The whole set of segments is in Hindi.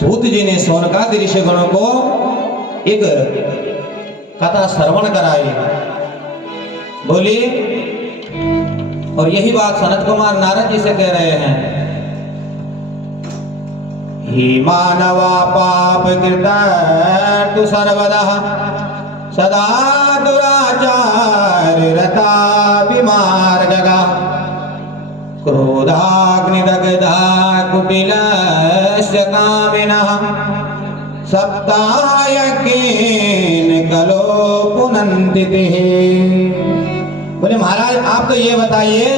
सूत जी ने शौनकादि ऋषिगणों को एक कथा श्रवण कराई, बोली। और यही बात सनत कुमार नारद जी से कह रहे हैं, ही मानवा पाप कृता तु सर्वदा सदा दुराचार रता विमार्गगा क्रोधाग्निदग्धा कुटिलस्य कामिनः सप्तायज्ञेन कलो पुनन्ति ते। बोले महाराज आप तो ये बताइए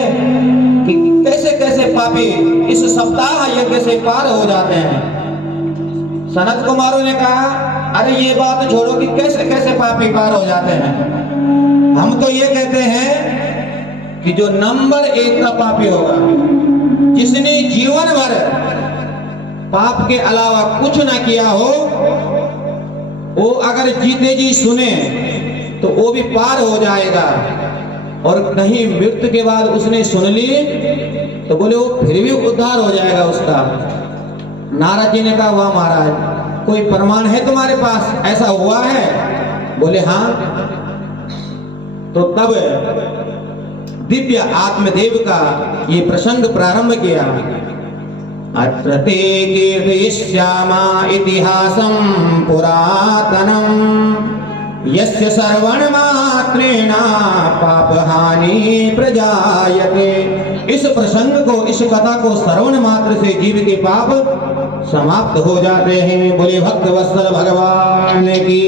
कि कैसे कैसे पापी इस सप्ताह यज्ञ से पार हो जाते हैं। सनत कुमारों ने कहा अरे ये बात छोड़ो कि कैसे कैसे पापी पार हो जाते हैं। हम तो ये कहते हैं कि जो नंबर 1 का पापी होगा, जिसने जीवन भर पाप के अलावा कुछ ना किया हो, वो अगर जीते जी सुने तो वो भी पार हो जाएगा। और कहीं मृत्यु के बाद उसने सुन ली तो बोले वो फिर भी उद्धार हो जाएगा उसका। नारद जी ने कहा वाह महाराज, कोई प्रमाण है तुम्हारे पास, ऐसा हुआ है? बोले हाँ। तो तब दिव्य आत्मदेव का ये प्रसंग प्रारंभ किया। अत्र ते कीर्तयिष्यामा इतिहासं पुरातनम् यस्य श्रवण मात्रेण पापहानि प्रजायते। इस प्रसंग को, इस कथा को श्रवण मात्र से जीव के पाप समाप्त हो जाते हैं। बोले भक्त वत्सल भगवान की।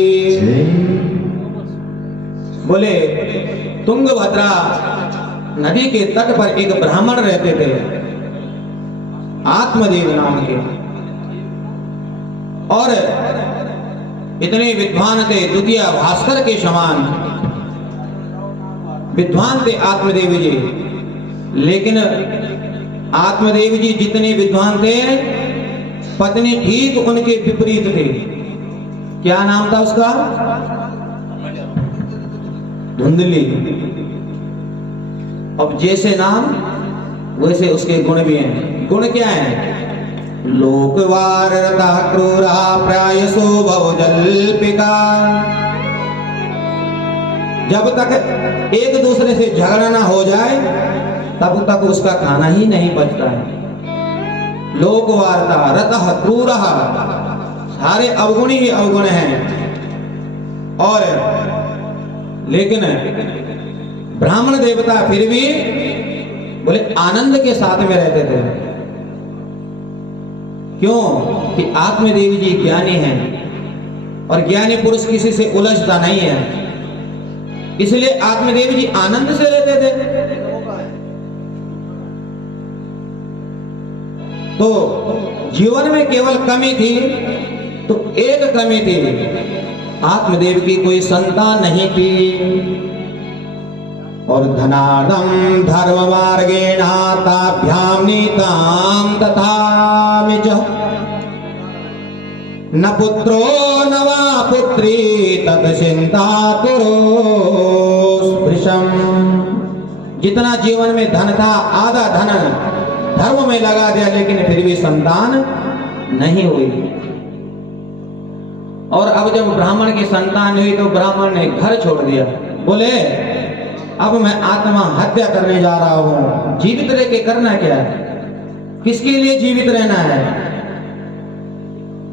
बोले तुंगभद्रा नदी के तट पर एक ब्राह्मण रहते थे, आत्मदेव नाम के, और इतने विद्वान थे, द्वितीय भास्कर के समान विद्वान थे आत्मदेव जी। लेकिन आत्मदेव जी जितने विद्वान थे, पत्नी ठीक उनके विपरीत थे। क्या नाम था उसका? धुंधली। अब जैसे नाम वैसे उसके गुण भी हैं। गुण क्या है? लोकवारता क्रूरा प्रायसो बहुजल्पिका। जब तक एक दूसरे से झगड़ा ना हो जाए तब तक उसका खाना ही नहीं बचता है। लोकवार्ता रतः क्रूरः, सारे अवगुणी ही अवगुण हैं। और लेकिन ब्राह्मण देवता फिर भी बोले आनंद के साथ में रहते थे। क्यों? कि आत्मदेव जी ज्ञानी हैं और ज्ञानी पुरुष किसी से उलझता नहीं है, इसलिए आत्मदेव जी आनंद से रहते थे। तो जीवन में केवल कमी थी तो एक कमी थी, आत्मदेव की कोई संतान नहीं थी। और धनादम धर्म मार्गेण ताभ्याम नीताम तथा न पुत्रो न वा पुत्री तत्चिंता पुरुषम। जितना जीवन में धन था आधा धन धर्म में लगा दिया, लेकिन फिर भी संतान नहीं हुई। और अब जब ब्राह्मण की संतान हुई तो ब्राह्मण ने घर छोड़ दिया। बोले अब मैं आत्महत्या करने जा रहा हूं। जीवित रह के करना क्या है? किसके लिए जीवित रहना है?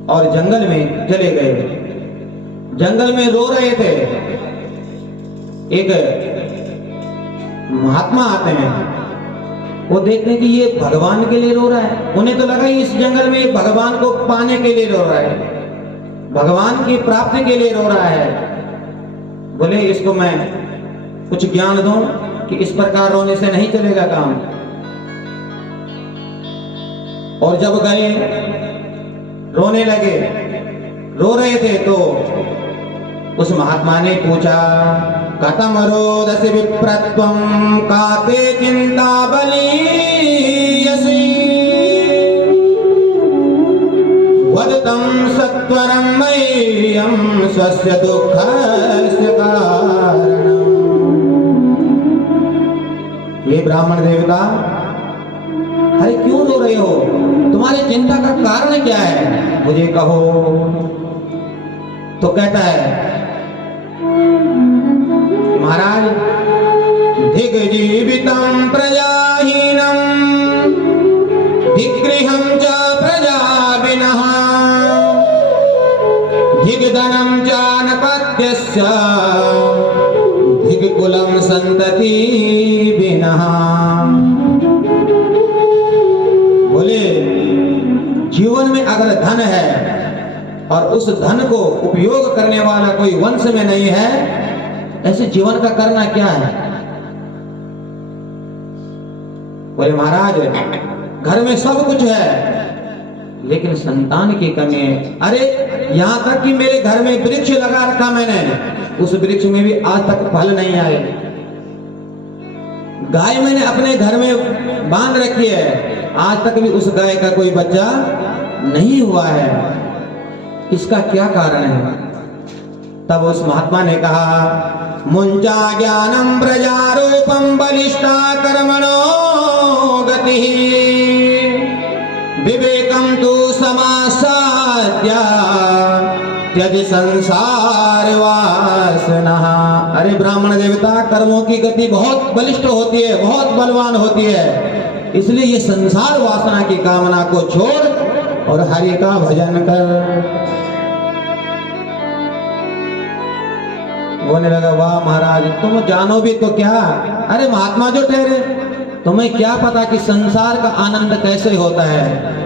और जंगल में चले गए। जंगल में रो रहे थे। एक महात्मा आते हैं, वो देखते हैं कि ये भगवान के लिए रो रहा है। उन्हें तो लगा इस जंगल में भगवान को पाने के लिए रो रहा है, भगवान की प्राप्ति के लिए रो रहा है। बोले इसको मैं कुछ ज्ञान दूं कि इस प्रकार रोने से नहीं चलेगा काम। और जब गए रोने लगे, रो रहे थे, तो उस महात्मा ने पूछा कथम रोदसी विप्रत्वं काते चिंता बलीयसी वदतं सत्वरं मह्यं स्वस्य दुःखस्य कारणम्। ये ब्राह्मण देवता, अरे क्यों रो रहे हो? तुम्हारी चिंता का कारण क्या है, मुझे कहो। तो कहता है महाराज, धिग जीवितं प्रजाहीनं धिगृहं च प्रजाविनः धिगधनं च नपत्यस्य धिगकुलं संतति विनः। बोले जीवन में अगर धन है और उस धन को उपयोग करने वाला कोई वंश में नहीं है, ऐसे जीवन का करना क्या है। बोले महाराज, घर में सब कुछ है लेकिन संतान की कमी है। अरे यहां तक कि मेरे घर में वृक्ष लगा रखा मैंने, उस वृक्ष में भी आज तक फल नहीं आए। गाय मैंने अपने घर में बांध रखी है, आज तक भी उस गाय का कोई बच्चा नहीं हुआ है। इसका क्या कारण है। तब उस महात्मा ने कहा, मुंचा ज्ञानम प्रजारूपम बलिष्ठा कर्मणो गति विवेकम तु समासाद्या त्यज संसार वासना। अरे ब्राह्मण देवता, कर्मों की गति बहुत बलिष्ठ होती है, बहुत बलवान होती है, इसलिए ये संसार वासना की कामना को छोड़ और हरि का भजन कर। बोलने लगा, वाह महाराज, तुम जानो भी तो क्या। अरे महात्मा जो ठहरे, तुम्हें क्या पता कि संसार का आनंद कैसे होता है।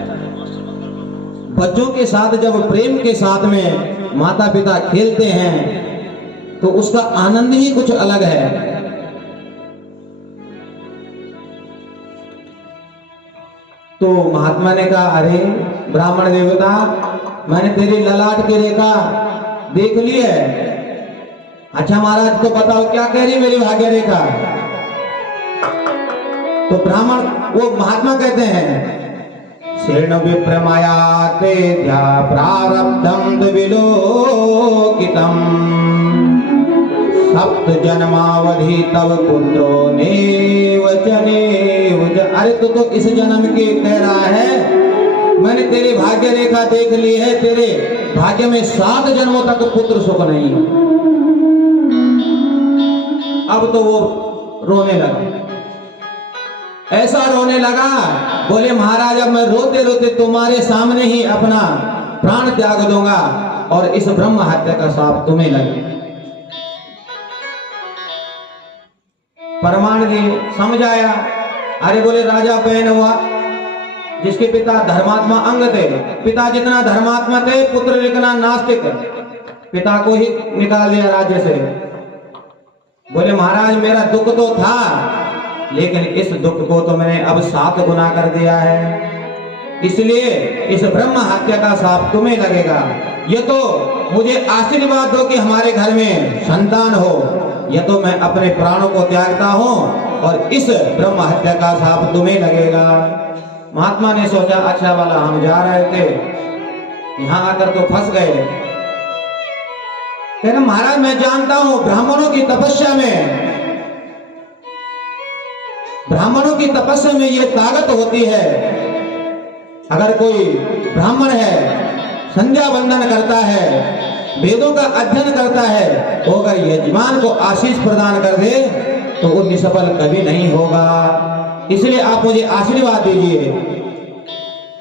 बच्चों के साथ जब प्रेम के साथ में माता पिता खेलते हैं तो उसका आनंद ही कुछ अलग है। तो महात्मा ने कहा, अरे ब्राह्मण देवता, मैंने तेरी ललाट की रेखा देख ली है। अच्छा महाराज, तो बताओ क्या कह रही मेरी भाग्य रेखा। तो ब्राह्मण, वो महात्मा कहते हैं, शीर्ण विप्रमायाते ध्या प्रारब्धम विलोकितम सप्त जन्मावधि तव पुत्रो नेवचनेव। अरे तो इस जन्म के कह रहा है, मैंने तेरी भाग्य रेखा देख ली है, तेरे भाग्य में 7 जन्मों तक पुत्र सुख नहीं। अब तो वो रोने लगा, ऐसा रोने लगा। बोले महाराज, अब मैं रोते रोते तुम्हारे सामने ही अपना प्राण त्याग दूंगा और इस ब्रह्म हत्या का श्राप तुम्हें लगे। परमाण जी समझाया। अरे बोले राजा पहन हुआ, जिसके पिता धर्मात्मा अंग थे, पिता जितना धर्मात्मा थे, पुत्र लिखना नास्तिक, पिता को ही निकाल दिया राज्य से। बोले महाराज, मेरा दुख तो था लेकिन इस दुख को तो मैंने अब 7 गुना कर दिया है, इसलिए इस ब्रह्म हत्या का श्राप तुम्हें लगेगा। ये तो मुझे आशीर्वाद दो कि हमारे घर में संतान हो, ये तो मैं अपने प्राणों को त्यागता हूं और इस ब्रह्म हत्या का श्राप तुम्हें लगेगा। महात्मा ने सोचा, अच्छा वाला हम जा रहे थे, यहां आकर तो फंस गए। कहना महाराज, मैं जानता हूं ब्राह्मणों की तपस्या में ये ताकत होती है। अगर कोई ब्राह्मण है, संध्या वंदन करता है, वेदों का अध्ययन करता है, तो अगर यजमान को आशीष प्रदान कर दे तो वो निष्फल कभी नहीं होगा। इसलिए आप मुझे आशीर्वाद दीजिए।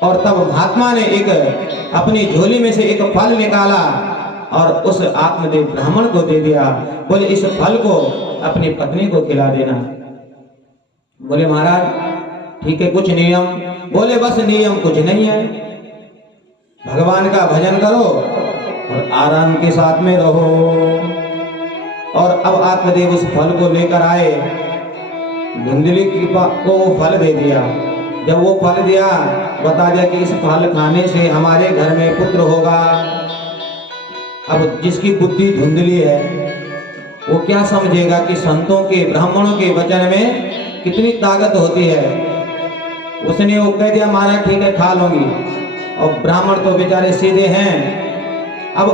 और तब महात्मा ने एक अपनी झोली में से एक फल निकाला और उस आत्मदेव ब्राह्मण को दे दिया। बोले इस फल को अपनी पत्नी को खिला देना। बोले महाराज ठीक है, कुछ नियम। बोले बस नियम कुछ नहीं है, भगवान का भजन करो और आराम के साथ में रहो। और अब आत्मदेव उस फल को लेकर आए, धुंधली को फल दे दिया। जब वो फल दिया, बता दिया कि इस फल खाने से हमारे घर में पुत्र होगा। अब जिसकी बुद्धि धुंधली है वो क्या समझेगा कि संतों के, ब्राह्मणों के वचन में कितनी ताकत होती है। उसने वो कह दिया महाराज ठीक है खा लूंगी। और ब्राह्मण तो बेचारे सीधे हैं, अब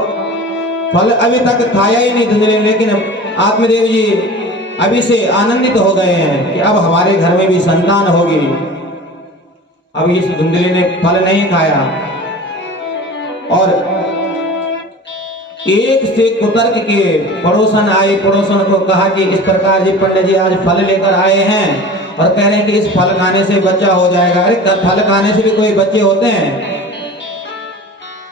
फल अभी तक खाया ही नहीं धुंधले, लेकिन आत्मदेव जी अभी से आनंदित हो गए हैं कि अब हमारे घर में भी संतान होगी। अब इस धुंधली ने फल नहीं खाया और एक से कुतर्क के पड़ोसन आए, पड़ोसन को कहा कि इस प्रकार जी पंडित जी आज फल लेकर आए हैं और कह रहे हैं कि इस फल खाने से बच्चा हो जाएगा। अरे फल खाने से भी कोई बच्चे होते हैं?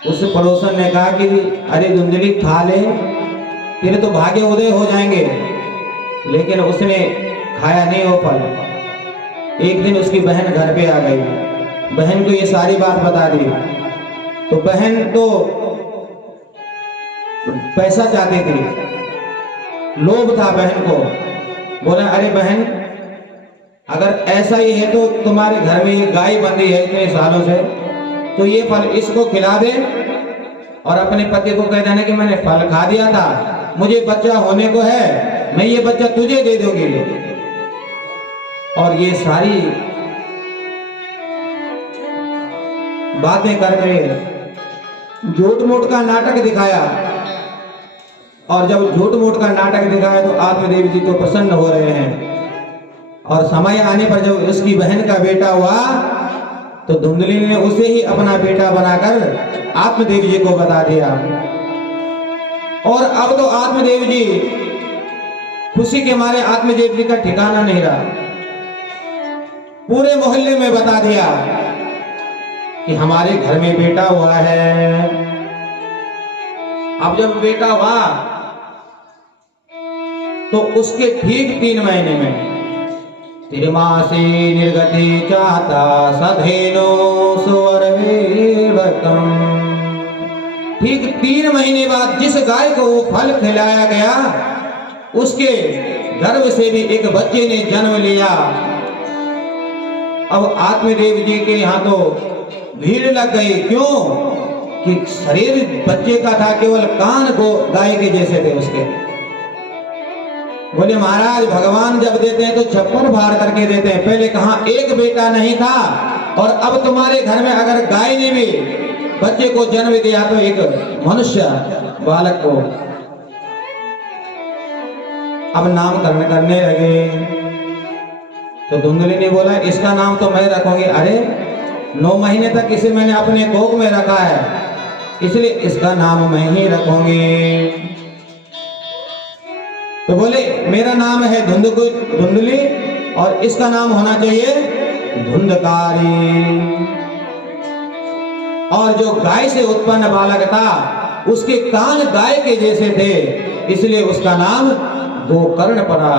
उस पड़ोसन ने कहा कि अरे धुंधली खा ले, तेरे तो भाग्य उदय हो जाएंगे। लेकिन उसने खाया नहीं वो फल। एक दिन उसकी बहन घर पे आ गई, बहन को ये सारी बात बता दी। तो बहन तो पैसा चाहती थी, लोभ था बहन को। बोला अरे बहन, अगर ऐसा ही है तो तुम्हारे घर में ये गाय बंधी है इतने सालों से, तो ये फल इसको खिला दे और अपने पति को कह देना कि मैंने फल खा दिया था, मुझे बच्चा होने को है, मैं ये बच्चा तुझे दे दूंगी। और ये सारी बातें करके झूठ मूठ का नाटक दिखाया। और जब झूठ मूठ का नाटक दिखाया तो आत्मदेव जी तो प्रसन्न हो रहे हैं। और समय आने पर जब उसकी बहन का बेटा हुआ तो धुंधली ने उसे ही अपना बेटा बनाकर आत्मदेव जी को बता दिया। और अब तो आत्मदेव जी खुशी के मारे आत्मदेव जी का ठिकाना नहीं रहा, पूरे मोहल्ले में बता दिया कि हमारे घर में बेटा हुआ है। अब जब बेटा हुआ तो उसके ठीक 3 महीने में तिरमासी निर्गति चाता सधेनो सुवरवेवकम, ठीक 3 महीने बाद जिस गाय को वो फल खिलाया गया उसके गर्भ से भी एक बच्चे ने जन्म लिया। अब आत्मदेव जी के यहाँ तो भीड़ लग गई। क्यों? कि शरीर बच्चे का था, केवल कान को गाय के जैसे थे उसके। बोले महाराज भगवान जब देते हैं तो 56 भार करके देते हैं, पहले कहाँ एक बेटा नहीं था और अब तुम्हारे घर में अगर गाय ने भी बच्चे को जन्म दिया तो एक मनुष्य बालक को। अब नामकरण करने लगे तो धुंधली ने बोला इसका नाम तो मैं रखूंगी। अरे 9 महीने तक इसे मैंने अपने कोख में रखा है, इसलिए इसका नाम मैं ही रखूंगी। तो बोले मेरा नाम है धुंधली और इसका नाम होना चाहिए धुंधकारी। और जो गाय से उत्पन्न बालक था उसके कान गाय के जैसे थे, इसलिए उसका नाम गोकर्ण पड़ा।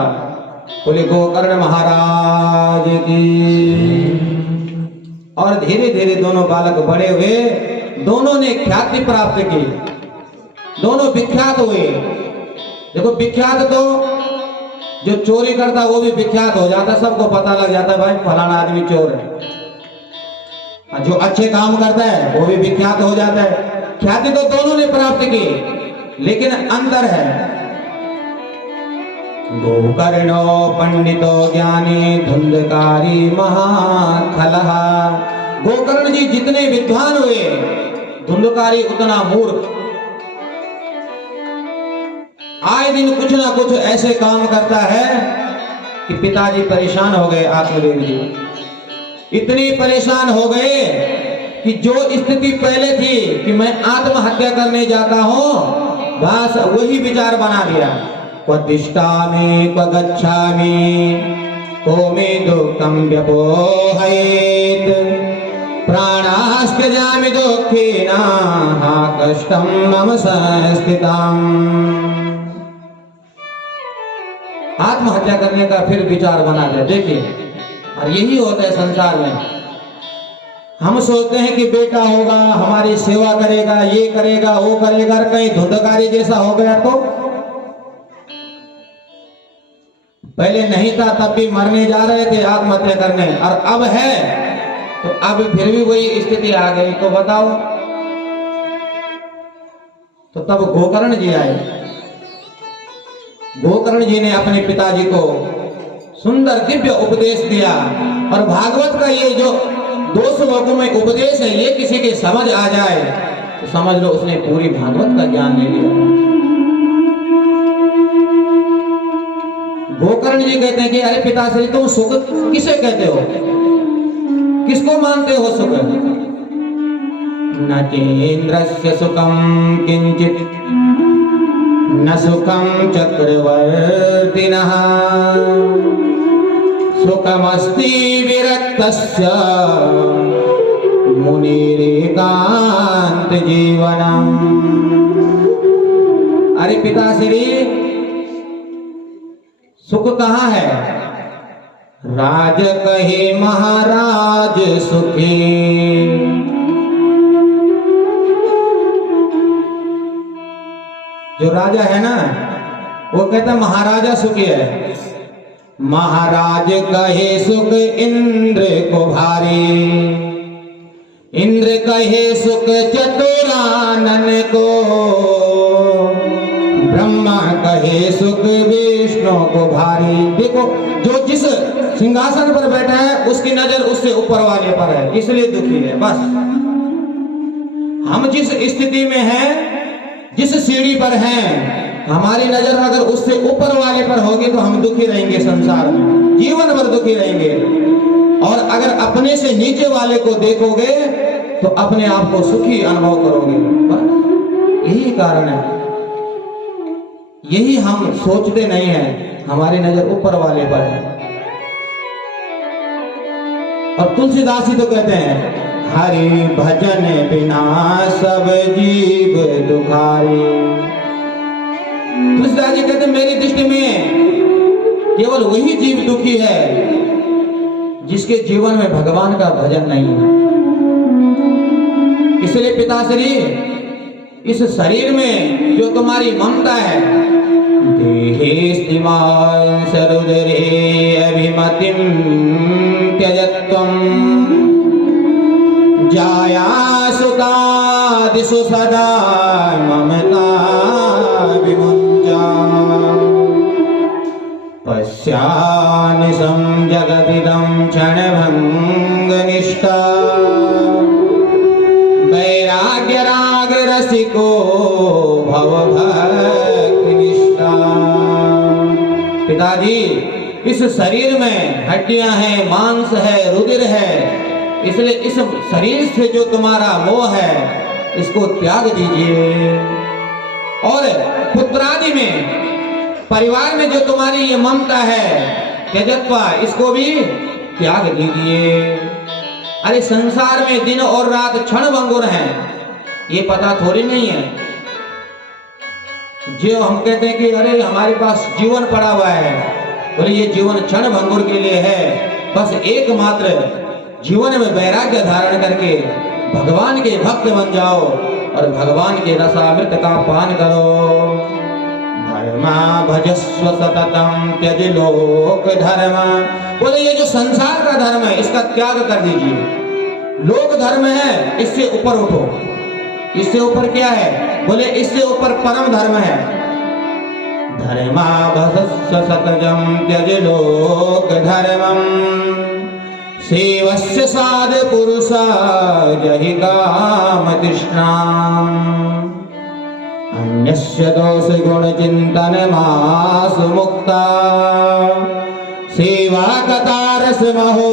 बोले गोकर्ण महाराज की। और धीरे धीरे दोनों बालक बड़े हुए, दोनों ने ख्याति प्राप्त की, दोनों विख्यात हुए। देखो विख्यात तो जो चोरी करता वो भी विख्यात हो जाता, सबको पता लग जाता है भाई फलाना आदमी चोर है। जो अच्छे काम करता है वो भी विख्यात हो जाता है। ख्याति तो दोनों ने प्राप्त की, लेकिन अंतर है। गोकर्णो पंडितो ज्ञानी धुंधकारी महाखलः। गोकर्ण जी जितने विद्वान हुए, धुंधकारी उतना मूर्ख। आए दिन कुछ ना कुछ ऐसे काम करता है कि पिताजी परेशान हो गए। आत्मदेव जी इतने परेशान हो गए कि जो स्थिति पहले थी कि मैं आत्महत्या करने जाता हूं, बस वही विचार बना दिया। क्व तिष्ठामि क्व गच्छामि को मे दुःखं व्यपोहयेत् प्राणास्त्यजामि दुःखेन हा कष्टं मम संस्थितम्। आत्महत्या करने का फिर विचार बना दे। देखिए, और यही होता है संसार में। हम सोचते हैं कि बेटा होगा, हमारी सेवा करेगा, ये करेगा, वो करेगा, कहीं धुंधकारी जैसा हो गया तो। पहले नहीं था तब भी मरने जा रहे थे आत्महत्या करने, और अब है तो अब फिर भी वही स्थिति आ गई। तो बताओ, तो तब गोकर्ण जी आए। गोकर्ण जी ने अपने पिताजी को सुंदर दिव्य उपदेश दिया। और भागवत का ये जो 2 श्लोकों में उपदेश है, ये किसी के समझ आ जाए तो समझ लो उसने पूरी भागवत का ज्ञान ले लिया। गोकर्ण जी कहते हैं कि अरे पिताश्री तुम सुख किसे कहते हो? किसको मानते हो सुख? न चेन्द्रस्य सुखम किंचित न सुखम चक्रवर्तिनः सुखमस्ति विरक्तस्य मुनिरेकांत जीवनम। अरे पिताश्री, सुख कहाँ है? राज कहे महाराज सुखी। जो राजा है ना, वो कहता महाराजा सुखी है। महाराज कहे सुख इंद्र को भारी, इंद्र कहे सुख चतुरानन को, ब्रह्मा कहे सुख विष्णु को भारी। देखो, जो जिस सिंहासन पर बैठा है उसकी नजर उससे ऊपर वाले पर है, इसलिए दुखी है। बस हम जिस स्थिति में हैं, जिस सीढ़ी पर हैं, हमारी नजर अगर उससे ऊपर वाले पर होगी तो हम दुखी रहेंगे, संसार में जीवन भर दुखी रहेंगे। और अगर अपने से नीचे वाले को देखोगे तो अपने आप को सुखी अनुभव करोगे। बस यही कारण है, यही हम सोचते नहीं हैं, हमारी नजर ऊपर वाले पर है। और तुलसीदास जी तो कहते हैं, हरि भजन बिना सब जीव दुखारी। तुलसीदास जी कहते हैं, मेरी दृष्टि में केवल वही जीव दुखी है जिसके जीवन में भगवान का भजन नहीं है। इसलिए पिताश्री, इस शरीर में जो तुम्हारी ममता है, देहेस्तिमान् सरुदरे अभिमतिं त्यजत्वं जाया सुतादिषु सदा ममता विमुञ्चा पश्यानिशं जगदिदं क्षणभङ्गनिष्ठा वैराग्य राग रसिको भवभक्तिनिष्ठा। पिताजी, इस शरीर में हड्डियां हैं, मांस है, रुधिर है, इसलिए इस शरीर से जो तुम्हारा मोह है इसको त्याग दीजिए। और पुत्रादि में, परिवार में जो तुम्हारी ये ममता है, त्यजत्वा, इसको भी त्याग दीजिए। अरे संसार में दिन और रात क्षण भंगुर हैं, ये पता थोड़ी नहीं है। जो हम कहते हैं कि अरे हमारे पास जीवन पड़ा हुआ है, बोले ये जीवन क्षण भंगुर के लिए है। बस एकमात्र जीवन में वैराग्य धारण करके भगवान के भक्त बन जाओ और भगवान के रसामृत का पान करो। धर्मा भजस्व सततम त्यज लोक धर्म। बोले ये जो संसार का धर्म है इसका त्याग कर दीजिए। लोक धर्म है, इससे ऊपर उठो। इससे ऊपर क्या है? बोले इससे ऊपर परम धर्म है। धर्मा भजस्व सततम त्यज लोक धर्मम सेवस्य साध पुरुषा जहि काम तृष्णाम् अन्यस्य दोष गुण चिंतन मासु मुक्ता सेवा कतारस महो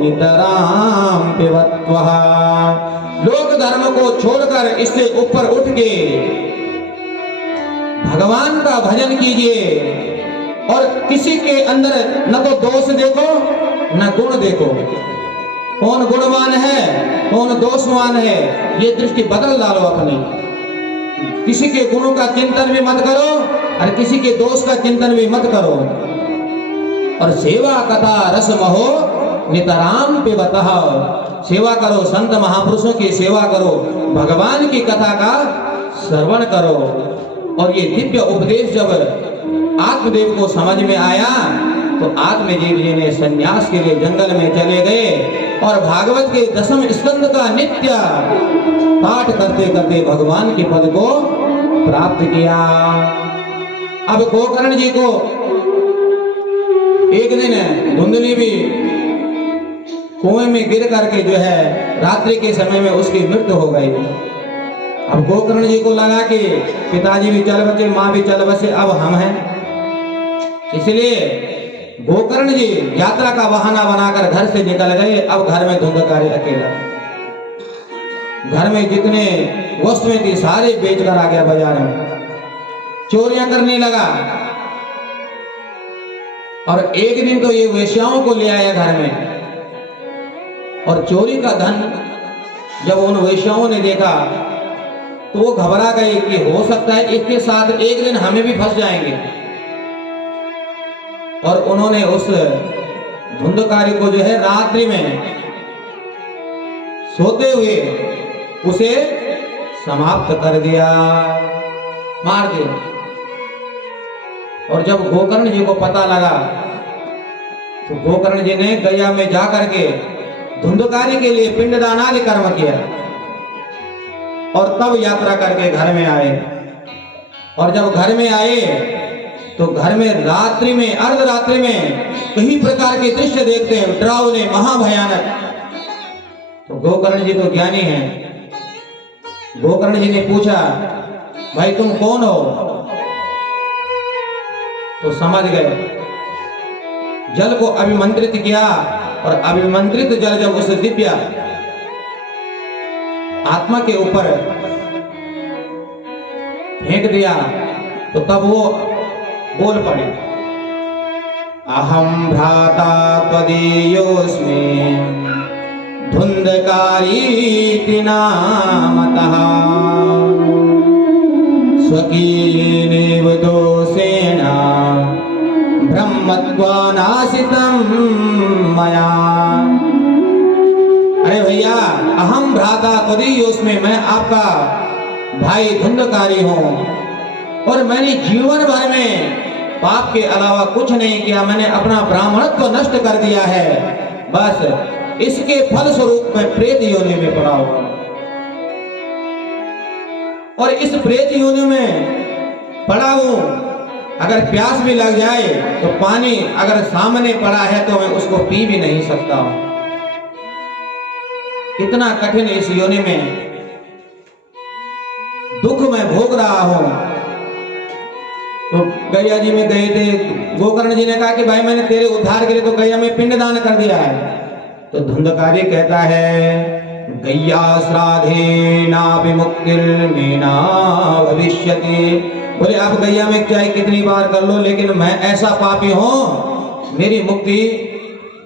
नितराम पिबत्वः। लोक धर्म को छोड़कर इससे ऊपर उठ के भगवान का भजन कीजिए। और किसी के अंदर न तो दोष देखो न गुण देखो। कौन गुणवान है, कौन दोषवान है, ये दृष्टि बदल डालो अपनी। किसी के गुणों का चिंतन भी मत करो और किसी के दोष का चिंतन भी मत करो। और सेवा कथा रस महो नितराम पिबतः। सेवा करो, संत महापुरुषों की सेवा करो, भगवान की कथा का श्रवण करो। और ये दिव्य उपदेश जब आत्मदेव को समझ में आया तो आत्मदेव जी ने सन्यास के लिए जंगल में चले गए और भागवत के 10वें स्कंद का नित्य पाठ करते करते भगवान के पद को प्राप्त किया। अब गोकर्ण जी को एक दिन धुंधली भी कुएं में गिर करके जो है रात्रि के समय में उसकी मृत्यु हो गई। अब गोकर्ण जी को लगा कि पिताजी भी चल बचे, माँ भी चल बसे, अब हम हैं। इसलिए गोकर्ण जी यात्रा का बहाना बनाकर घर से निकल गए। अब घर में धुंधकारी अकेला, घर में जितने वस्तुएं थी सारे बेचकर आ गया बाजार में, चोरियां करने लगा। और एक दिन तो ये वेश्याओं को ले आया घर में, और चोरी का धन जब उन वेश्याओं ने देखा तो वो घबरा गए कि हो सकता है इसके साथ एक दिन हमें भी फंस जाएंगे। और उन्होंने उस धुंधकारी को जो है रात्रि में सोते हुए उसे समाप्त कर दिया, मार दिया। और जब गोकर्ण जी को पता लगा तो गोकर्ण जी ने गया में जाकर के धुंधकारी के लिए पिंडदान आदि कर्म किया और तब यात्रा करके घर में आए। और जब घर में आए तो घर में रात्रि में अर्धरात्रि में कई प्रकार के दृश्य देखते हैं, डरावने महाभयानक। तो गोकर्ण जी तो ज्ञानी हैं। गोकर्ण जी ने पूछा, भाई तुम कौन हो? तो समझ गए। जल को अभिमंत्रित किया और अभिमंत्रित जल जब उस दिव्य आत्मा के ऊपर फेंक दिया तो तब वो बोल पड़े, अहम भ्राता त्वदीयोऽस्मि धुंधकारीति नामतः स्वकीयेनैव दोषेण ब्रह्मत्वानाशितं मया। अरे भैया, अहम भ्राता त्वदीयोऽस्मि, मैं आपका भाई धुंधकारी हूं और मैंने जीवन भर में पाप के अलावा कुछ नहीं किया। मैंने अपना ब्राह्मणत्व नष्ट कर दिया है, बस इसके फल स्वरूप मैं प्रेत योनि में पड़ा हुआ और इस प्रेत योनि में पड़ा हूं। अगर प्यास भी लग जाए तो पानी अगर सामने पड़ा है तो मैं उसको पी भी नहीं सकता हूं। इतना कठिन इस योनि में दुख मैं भोग रहा हूं। तो गैया जी में गए थे। गोकर्ण जी ने कहा कि भाई मैंने तेरे उद्धार के लिए तो गैया में पिंडदान कर दिया है। तो धुंधकारी कहता है, गैया श्राद्धे ना विमुक्तिर्मेना भविष्यति। बोले आप गैया में चाहे कितनी बार कर लो, लेकिन मैं ऐसा पापी हूं, मेरी मुक्ति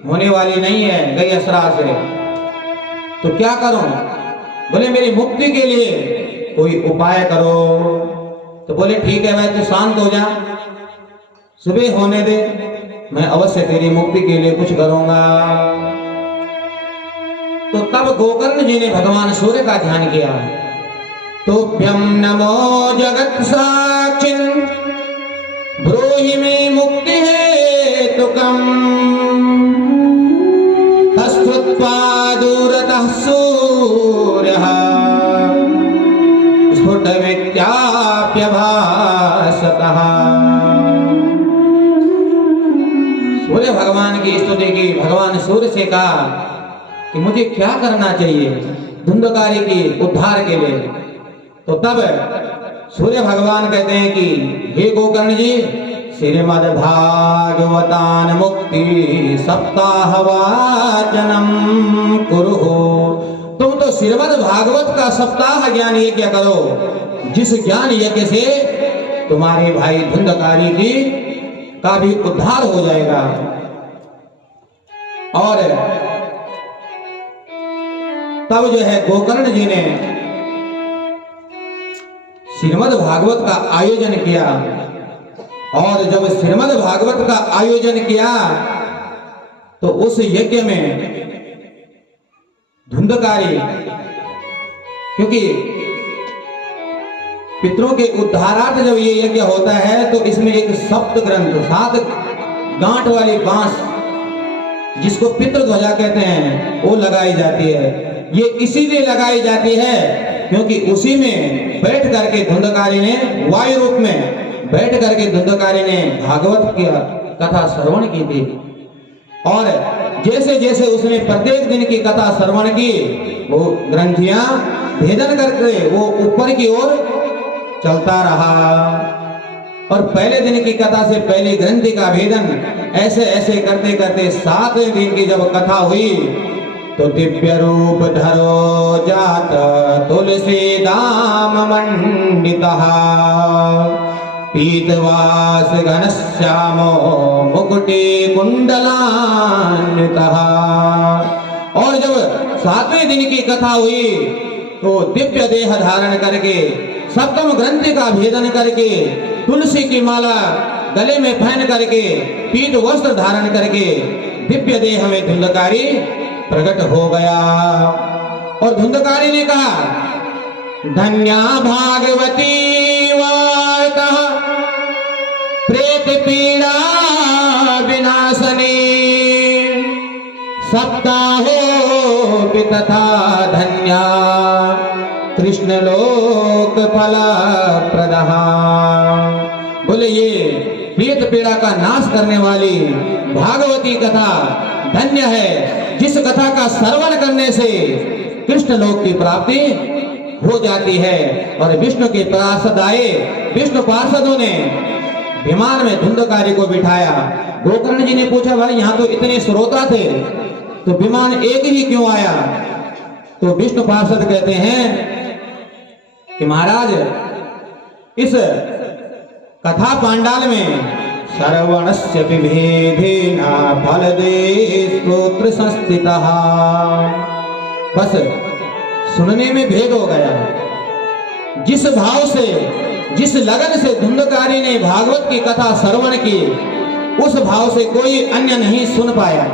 होने वाली नहीं है गैया श्राद्ध से। तो क्या करूं? बोले मेरी मुक्ति के लिए कोई उपाय करो। तो बोले ठीक है भाई, तू शांत हो जा, सुबह होने दे, मैं अवश्य तेरी मुक्ति के लिए कुछ करूंगा। तो तब गोकर्ण जी ने भगवान सूर्य का ध्यान किया। तुभ्यं नमो जगत साक्षिन् ब्रूहि मे मुक्ति हेतुकम् तस्थुत्वा दूरतः सूर्यः स्फुटमित्याप्यभासतः। सूर्य भगवान की स्तुति की। भगवान सूर्य से कहा कि मुझे क्या करना चाहिए धुंधकारी की उद्धार के लिए। तो तब सूर्य भगवान कहते हैं कि हे गोकर्ण जी, श्रीमद् भागवतान मुक्ति सप्ताह वाचनम कुरु। तुम तो श्रीमद् भागवत का सप्ताह ज्ञान यज्ञ करो, जिस ज्ञान यज्ञ से तुम्हारे भाई धुंधकारी की का भी उद्धार हो जाएगा। और तब जो है गोकर्ण जी ने श्रीमद् भागवत का आयोजन किया। और जब श्रीमद् भागवत का आयोजन किया तो उस यज्ञ में धुंधकारी, क्योंकि पितरों के उद्धारार्थ जब ये यज्ञ होता है तो इसमें एक सप्त ग्रंथ, 7 गांठ वाली बांस जिसको पितृ ध्वजा कहते हैं, वो लगाई जाती है। ये इसीलिए लगाई जाती है क्योंकि उसी में बैठ करके धुंधकारी ने, वायु रूप में बैठ करके धुंधकारी ने भागवत की कथा श्रवण की थी। और जैसे जैसे उसने प्रत्येक दिन की कथा श्रवण की, वो ग्रंथियां भेदन करके वो ऊपर की ओर चलता रहा। और पहले दिन की कथा से पहली ग्रंथि का भेदन ऐसे ऐसे करते करते 7वें दिन की जब कथा हुई तो दिव्य रूप धरो जात तुलसी दाम मंडितः पीतवास घनश्यामो मुकुटे कुंडलान्वितः। और जब 7वें दिन की कथा हुई तो दिव्य देह धारण करके सप्तम ग्रंथि का भेदन करके तुलसी की माला गले में पहन करके पीत वस्त्र धारण करके दिव्य देह में धुंधकारी प्रकट हो गया। और धुंधकारी ने कहा धन्या भागवती वार्ता प्रेत पीड़ा विनाशनी सप्ताहो तथा धन्या कृष्ण लोक फल प्रदः। बोले ये प्रेत पीड़ा का नाश करने वाली भागवती कथा धन्य है, जिस कथा का श्रवण करने से कृष्ण लोक की प्राप्ति हो जाती है। और विष्णु के पार्षद आए, विष्णु पार्षदों ने विमान में धुंधकारी को बिठाया। गोकर्ण जी ने पूछा भाई यहाँ तो इतने श्रोता थे तो विमान एक ही क्यों आया? तो विष्णु पार्षद कहते हैं कि महाराज इस कथा पांडाल में श्रवणस्य विभेदेन फलदे स्तोत्र संस्थितः। बस सुनने में भेद हो गया। जिस भाव से जिस लगन से धुंधकारी ने भागवत की कथा श्रवण की उस भाव से कोई अन्य नहीं सुन पाया।